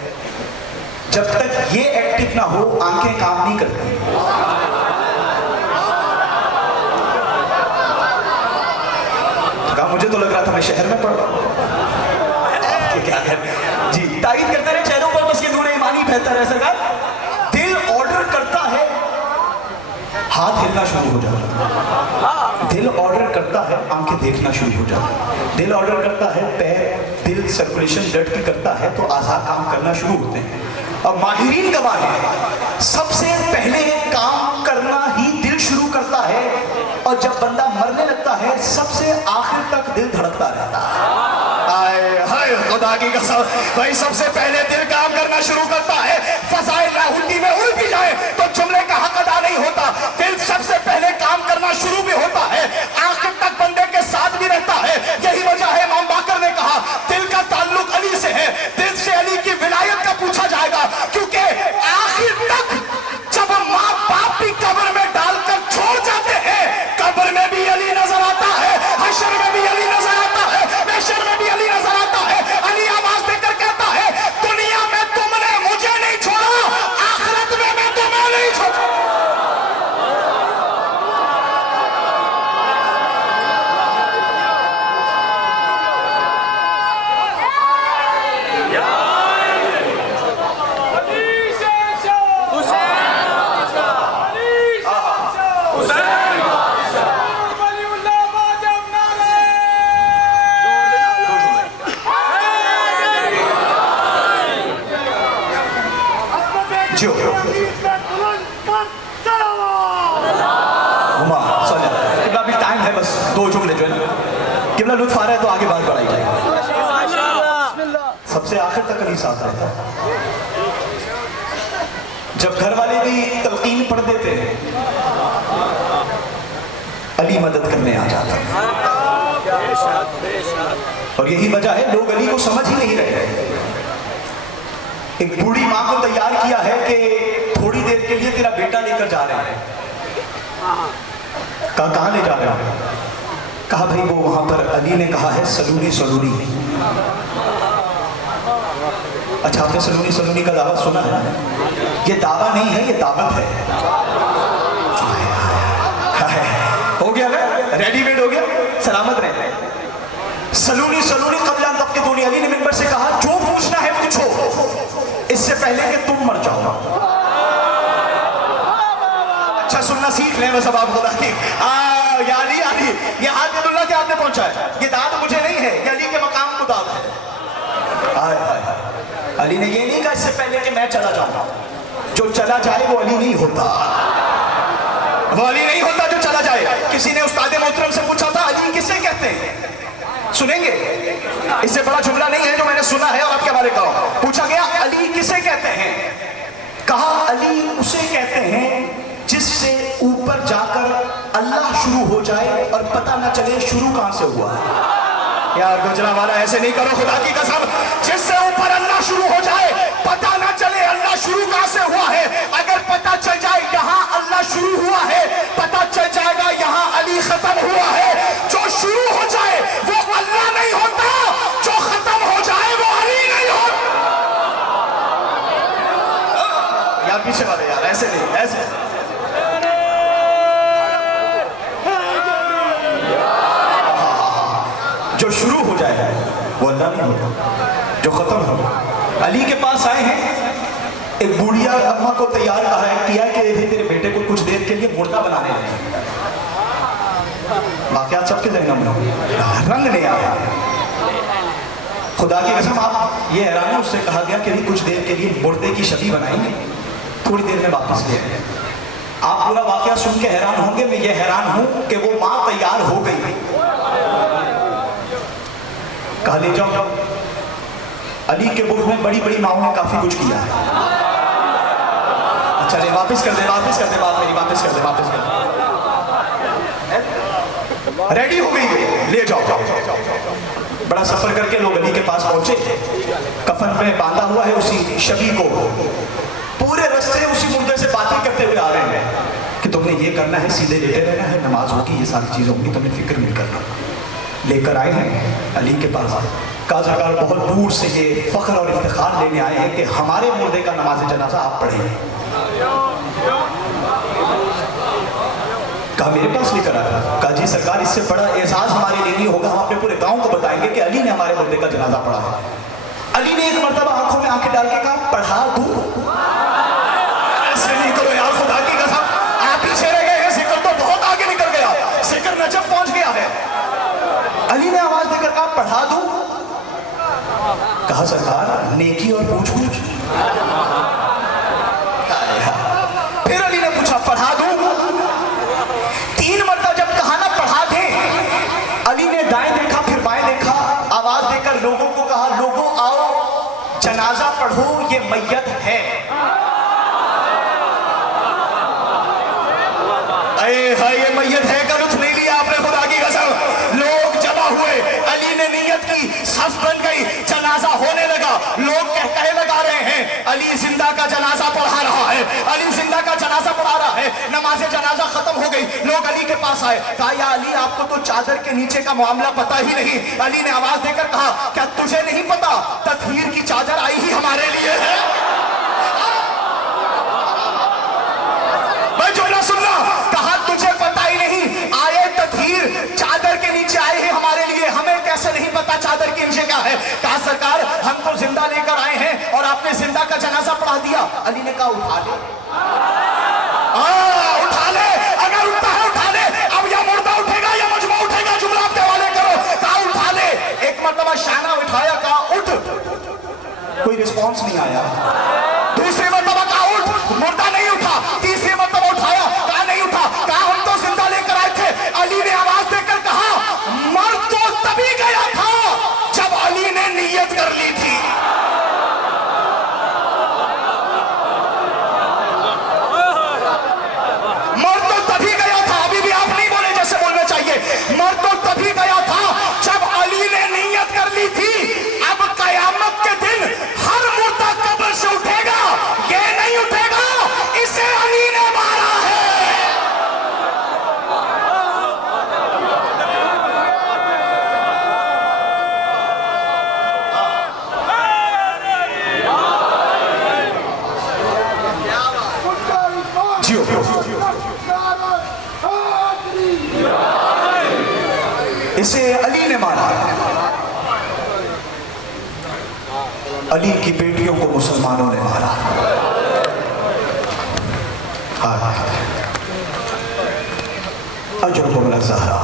جب تک یہ ایکٹیو نہ ہو آنکھیں کام نہیں کرتی۔ مجھے تو لگ رہا تھا میں شہر میں پڑھ رہا ہوں، کیا جی تائید کرتے رہے چہروں پر، بس یہ نور ایمانی بہتر ہے سرکار۔ دل آرڈر کرتا ہے، ہاتھ ہلنا شروع ہو جاتا ہے، دل آرڈر کرتا ہے، آنکھیں دیکھنا شروع ہو جاتا ہے، دل آرڈر کرتا ہے، پیر دل سرکولیشن بلڈ کی کرتا ہے تو اعضاء کام کرنا شروع ہوتے ہیں۔ اور ماہرین گواہ ہیں سب سے پہلے کام کرنا ہی دل شروع کرتا ہے، اور جب بندہ مرنے لگتا ہے سب سے آخر تک دل دھڑکتا رہتا ہے۔ آئے ہائے خدا کی قسم، بھائی سب سے پہلے دل کام کرنا شروع کرتا ہے، فضائل لاہوتی میں اڑ بھی جائے تو جملے کا حق ادا نہیں ہوتا، دل سب سے پہلے کام کرنا شروع بھی ہوتا ہے، آخر تک بندے کے ساتھ بھی رہتا ہے۔ یہی وجہ ہے امام باقر نے کہا دل کا تعلق علی سے ہے، دل سے علی کی ولایت کا پوچھا جائے گا، کیونکہ آخر تک جب ماں باپ بھی قبر میں ڈال کر چھوڑ جاتے ہیں، قبر میں بھی علی نظر آتا ہے، حشر میں بھی علی نظر آتا ہے، محشر میں بھی علی نظر آتا ہے۔ علی آواز دے کر کہتا ہے دنیا میں تم نے مجھے نہیں چھوڑا، آخرت میں میں تمہیں نہیں چھوڑا۔ ابھی ٹائم ہے، بس دو جملے جو ہے قبلہ لطف آ رہا ہے تو آگے بات بڑھائی جائے گی۔ سب سے آخر تک علی ساتھ رہتا ہے، جب گھر والے بھی تلقین پڑھ دیتے ہیں علی مدد کرنے آ جاتا ہے، اور یہی وجہ ہے لوگ علی کو سمجھ ہی نہیں رہے۔ ایک بوڑھی ماں کو تیار کیا ہے کہ تھوڑی دیر کے لیے تیرا بیٹا لے کر جا رہے ہیں۔ کہا کہاں لے جا رہے ہیں؟ کہا بھائی وہ وہاں پر علی نے کہا ہے سلونی سلونی۔ اچھا آپ نے سلونی سلونی کا دعوت سنا ہے؟ یہ دعویٰ نہیں ہے، یہ دعوت ہے۔ ہو گیا نا، ریڈی میڈ ہو گیا، سلامت رہے۔ سلونی سلونی قبل ان تفقدونی، علی نے منبر سے کہا جو پوچھنا ہے پوچھو، اس سے پہلے کہ تم مر جاؤ۔ اچھا سننا سیکھ لیں بس اب آپ خدا کی، یا علی علی، یہ ہاتھ عبد اللہ کے آپ نے پہنچا ہے، یہ داد مجھے نہیں ہے، یہ علی کے مقام کو داد ہے۔ علی نے یہ نہیں کہا اس سے پہلے کہ میں چلا جاؤں، جو چلا جائے وہ علی نہیں ہوتا، وہ علی نہیں ہوتا جو چلا جائے۔ کسی نے استاد محترم سے پوچھا تھا علی کسے کہتے ہیں؟ سنیں گے، اس سے بڑا جملہ نہیں ہے جو میں نے سنا ہے اور آپ کے بارے کہا۔ پوچھا گیا علی کسے کہتے ہیں؟ کہا علی اسے کہتے ہیں جس سے اوپر جا کر اللہ شروع ہو جائے اور پتہ نہ چلے شروع کہاں سے ہوا ہے. یار گجرا والا ایسے نہیں کرو خدا کی قسم. جس سے اوپر اللہ شروع ہو جائے پتہ نہ چلے اللہ شروع کہاں سے ہوا ہے. اگر پتہ چل جائے یہاں اللہ شروع ہوا ہے, پتہ چل جائے گا یہاں علی ختم ہوا ہے. جو شروع ہو جائے وہ اللہ نہیں ہوتا, جو ختم ہو جائے وہ علی نہیں ہوتا. یار پیچھے والے یار ایسے نہیں, ایسے جو شروع ہو جائے وہ اللہ نہیں ہوتا, جو ختم ہو. علی کے پاس آئے ہیں, ایک بوڑھیا اماں کو تیار کیا کہ تیرے بیٹے کو کچھ دیر کے لیے مردہ بنانے لگے. واقعات سب کے ذہن میں رنگ نہیں آیا. خدا کی قسم آپ یہ حیران ہے, اس سے کہا گیا کہ کچھ دیر کے لیے مردے کی شبیہ بنائیں گے, تھوڑی دیر میں واپس لے آئیں. آپ پورا واقعہ سن کے حیران ہوں گے, میں یہ حیران ہوں کہ وہ ماں تیار ہو گئی. کہا لے جاؤ. علی کے بخ میں بڑی بڑی ماؤں نے کافی کچھ کیا ہے. اچھا لے واپس کر دے, واپس کر دے, بات میری واپس کر دے, واپس کر دے. ریڈی ہو گئی, لے جاؤ. بڑا سفر کر کے لوگ علی کے پاس پہنچے, کفن میں باندھا ہوا ہے اسی شبی کو. پورے رستے اسی مردے سے باتیں کرتے ہوئے آ رہے ہیں کہ تم نے یہ کرنا ہے, سیدھے لیٹے رہنا ہے, نماز ہوگی, یہ ساری چیزیں ہوگی, تم نے فکر نہیں کرنا. لے کر آئے ہیں علی کے پاس. کہا سرکار بہت دور سے یہ فخر اور افتخار لینے آئے ہیں کہ ہمارے مردے کا نماز جنازہ آپ پڑھیں. کہا میرے پاس لے کر آیا. کہا جی سرکار اس سے بڑا اعزاز ہمارے لیے نہیں ہوگا, ہم اپنے پورے گاؤں کو بتائیں گے کہ علی نے ہمارے مردے کا جنازہ پڑھا ہے. علی نے ایک مرتبہ آنکھوں میں آنکھیں ڈال کے کہا پڑھا دوں. ایسے نہیں کرو یار خدا کی قسم, آپ پیچھے رہ گئے ہیں, ذکر تو بہت آگے نکل گیا, ذکر نجف پہنچ گیا ہے. علی نے آواز دے کر کہا پڑھا دوں. کہا سرکار نیکی اور پوچھ پوچھ. پھر علی نے پوچھا پڑھا دوں. 3 مرتبہ جب کہا نا پڑھا دیں, علی نے دائیں دیکھا پھر بائیں دیکھا, آواز دے کر لوگوں کو کہا لوگوں آؤ جنازہ پڑھو, یہ میت ہے. اے ہاں یہ میت ہے کا لطف نہیں لیا آپ نے خدا کی قسم. لوگ جمع ہوئے, علی نے نیت کی, صف بن گئی, جنازہ ہونے لگا. لوگ کہے لگا رہے ہیں علی زندہ کا جنازہ پڑھا رہا ہے, علی زندہ کا جنازہ پڑھا رہا ہے. نماز جنازہ ختم ہو گئی, لوگ علی کے پاس آئے. کہا یا علی آپ کو تو چادر کے نیچے کا معاملہ پتہ ہی نہیں. علی نے آواز دے کر کہا کیا تجھے نہیں پتا تطہیر کی چادر آئی ہی ہمارے لیے ہے. میں جملہ سننا, کہا تجھے پتا ہی نہیں, آئے تطہیر چادر کے نیچے آئے ہیں ہمارے لیے, ہمیں کیسے نہیں پتا چادر کے نیچے کیا ہے. کہا سرکار ہم تو زندہ لے کر آئے ہیں اور آپ نے زندہ کا جنازہ پڑھا دیا. علی نے کہا اٹھا لے, اٹھا لے, اگر اٹھتا ہے اٹھا لے. اب یا مردہ اٹھے گا یا مجمع اٹھے گا, جملہ آپ کے حوالے کرو. کہا اٹھا لے. ایک مرتبہ شانہ اٹھایا, کہا اٹھ, کوئی رسپانس نہیں آیا. دوسری مرتبہ کہا اٹھ, مردہ نہیں اٹھا. تیسری مرتبہ اٹھایا, کہا نہیں اٹھا. کہا ہم تو زندہ لے کر آئے تھے. علی نے آواز دے کر کہا مر تو تبھی گیا تھا جب علی نے نیت کر لی تھی. مر تو تبھی گیا تھا, ابھی بھی آپ نہیں بولے جیسے بولنا چاہیے. مر تو تبھی گیا تھا جب علی نے نیت کر لی تھی. اب قیامت کے دن ہر مردہ قبر سے اٹھے گا, یہ نہیں اٹھے گا اسے علی نے مارا ہے. اسے علی نے مارا. علی کی بیٹیوں کو مسلمانوں نے مارا. اجر بملا زہرا,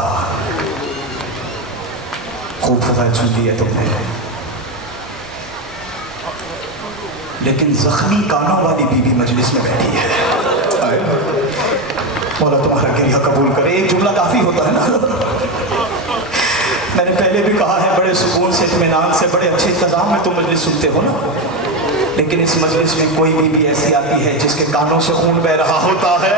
خوب فضائل سن لی ہے تم نے, لیکن زخمی کانوں والی بی بی مجلس میں بیٹھی ہے. مولا تمہارا گریہ قبول کرے. ایک جملہ کافی ہوتا ہے نا, میں نے پہلے بھی کہا ہے بڑے سکون سے, اطمینان سے, بڑے اچھے انتظام میں تم مجلس سنتے ہو نا, لیکن اس مجلس میں کوئی بھی ایسی آتی ہے جس کے کانوں سے خون بہ رہا ہوتا ہے.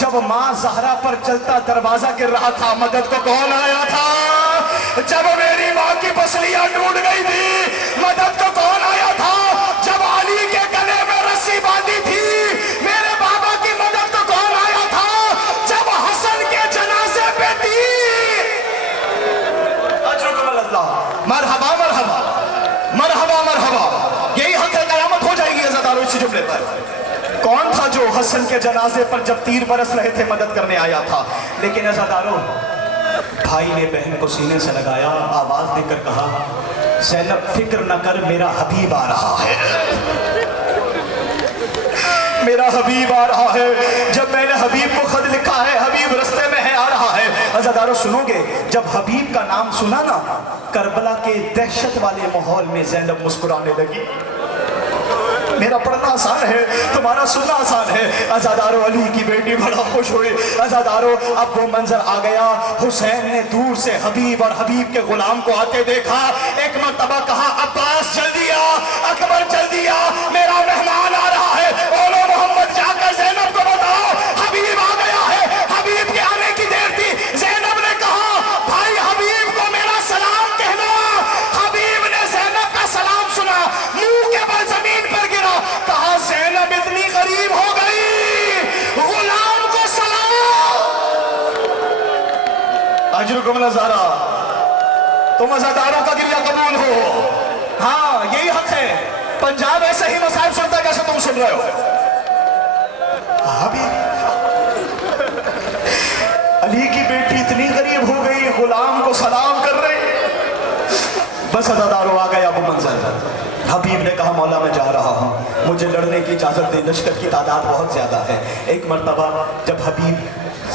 جب ماں زہرا پر چلتا دروازہ گر رہا تھا مدد کو کون آیا تھا؟ جب میری ماں کی پسلیاں ٹوٹ گئی تھی مدد کو کون آیا تھا؟ جب علی کے گلے میں رسی باندھی تھی میرے بابا کی مدد کو کون آیا تھا؟ جب حسن کے جنازے پہ تھی اجرکم اللہ، مرحبا مرحبا مرحبا مرحبا، یہی حق ہے، قیامت ہو جائے گی عزادارو اسی جملے پر۔ کون تھا جو حسن کے جنازے پر جب تیر برس رہے تھے مدد کرنے آیا تھا؟ لیکن عزادارو بھائی نے بہن کو سینے سے لگایا، آواز دے کر کہا زینب فکر نہ کر میرا حبیب آ رہا ہے، میرا حبیب آ رہا ہے۔ جب میں نے حبیب کو خط لکھا ہے حبیب رستے میں ہے آ رہا ہے۔ عزادارو سنو گے جب حبیب کا نام سنا نا کربلا کے دہشت والے ماحول میں زینب مسکرانے لگی۔ میرا پڑھنا آسان ہے تمہارا سننا آسان ہے۔ عزادارو علی کی بیٹی بڑا خوش ہوئی۔ عزادارو اب وہ منظر آ گیا، حسین نے دور سے حبیب اور حبیب کے غلام کو آتے دیکھا، ایک مرتبہ کہا عباس جلدی آ، اکبر جلدی آ، میرا مہمان آ رہا ہے، اولو محمد جا کر زینب کو بتاؤ حبیب آ گیا ہے۔ حبیب کے آنے کی دیر تھی، زینب نے کہا بھائی حبیب کو میرا سلام کہنا۔ حبیب نے زینب کا سلام سنا، منہ کے بل زمین پر گرا، کہا زینب اتنی قریب ہو گئی، غلام کو سلام۔ اجرکم نظارہ، تم عزاداروں کا گریہ قبول ہو۔ ہاں یہی حق ہے، پنجاب ایسے ہی مسائل سنتا ہے جیسے تم سن رہے ہو۔ علی کی بیٹی اتنی غریب ہو گئی، غلام کو سلام کر رہی۔ بس عزاداروں آ گیا وہ منظر۔ حبیب نے کہا مولا میں جا رہا ہوں، مجھے لڑنے کی اجازت دے، لشکر کی تعداد بہت زیادہ ہے۔ ایک مرتبہ جب حبیب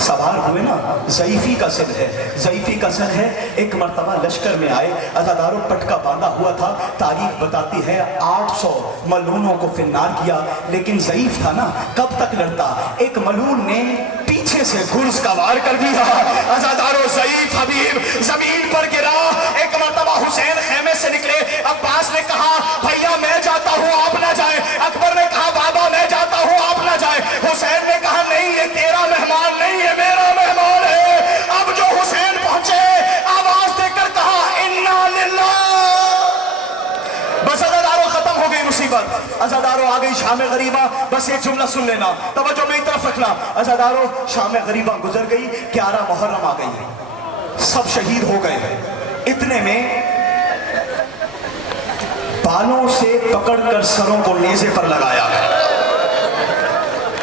سوار ہوئے نا، ضعیفی کا سن ہے، ضعیفی کا سن ہے، ایک مرتبہ لشکر میں آئے، عزاداروں پٹکا باندھا ہوا تھا، تاریخ بتاتی ہے 800 ملعونوں کو فنار کیا، لیکن ضعیف تھا نا کب تک لڑتا؟ ایک ملعون نے پیچھے سے گرز کا وار کر دیا، عزاداروں ضعیف حبیب زمین پر گرا۔ ایک مرتبہ حسین خیمے سے نکلے، عباس نے کہا بھیا میں جاتا ہوں آپ نہ جائیں، اکبر نے کہا بابا میں جاتا ہوں آپ نہ جائیں، حسین نے کہا نہیں یہ تیرا مہمان نہیں ہے میرا مہمان ہے۔ اب جو حسین پہنچے آواز دے کر کہا انا للہ۔ بس عزاداروں ختم ہو گئی مصیبت، عزاداروں آ گئی شام غریبہ۔ بس ایک جملہ سن لینا، توجہ میری طرف رکھنا۔ عزاداروں شام غریبہ گزر گئی، 11 محرم آ گئی، سب شہید ہو گئے۔ اتنے میں بالوں سے پکڑ کر سروں کو نیزے پر لگایا گیا۔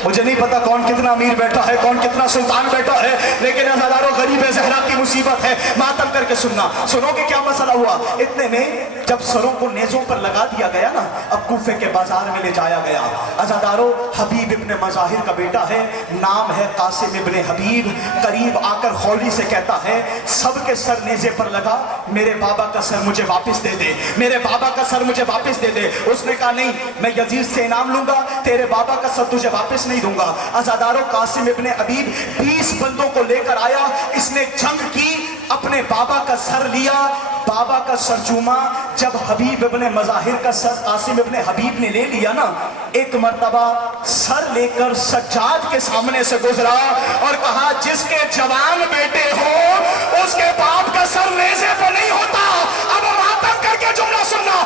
مجھے نہیں پتا کون کتنا امیر بیٹھا ہے، کون کتنا سلطان بیٹھا ہے، لیکن عزاداروں غریب زہرا کی مصیبت ہے، ماتم کر کے سننا۔ سنو کہ کیا مسئلہ ہوا۔ اتنے میں جب سروں کو نیزوں پر لگا دیا گیا نا، اب کوفے کے بازار میں لے جایا گیا۔ عزاداروں حبیب ابن مظاہر کا بیٹا ہے، نام ہے قاسم ابن حبیب، قریب آ کر خولی سے کہتا ہے سب کے سر نیزے پر لگا، میرے بابا کا سر مجھے واپس دے دے، میرے بابا کا سر مجھے واپس دے دے۔ اس نے کہا نہیں میں یزید سے انعام لوں گا، تیرے بابا کا سر تجھے واپس نہیں دوں گا۔ عزاداروں قاسم ابن حبیب 20 بندوں کو لے کر آیا، اس نے جنگ کی، اپنے بابا کا سر لیا، بابا کا سر چوما۔ جب حبیب ابن مظاہر کا سر قاسم ابن حبیب نے لے لیا نا، ایک مرتبہ سر لے کر سجاد کے سامنے سے گزرا اور کہا جس کے جوان بیٹے ہو اس کے باپ کا سر نیزے پہ نہیں ہوتا۔ اب ماتم کر کے جملہ سننا،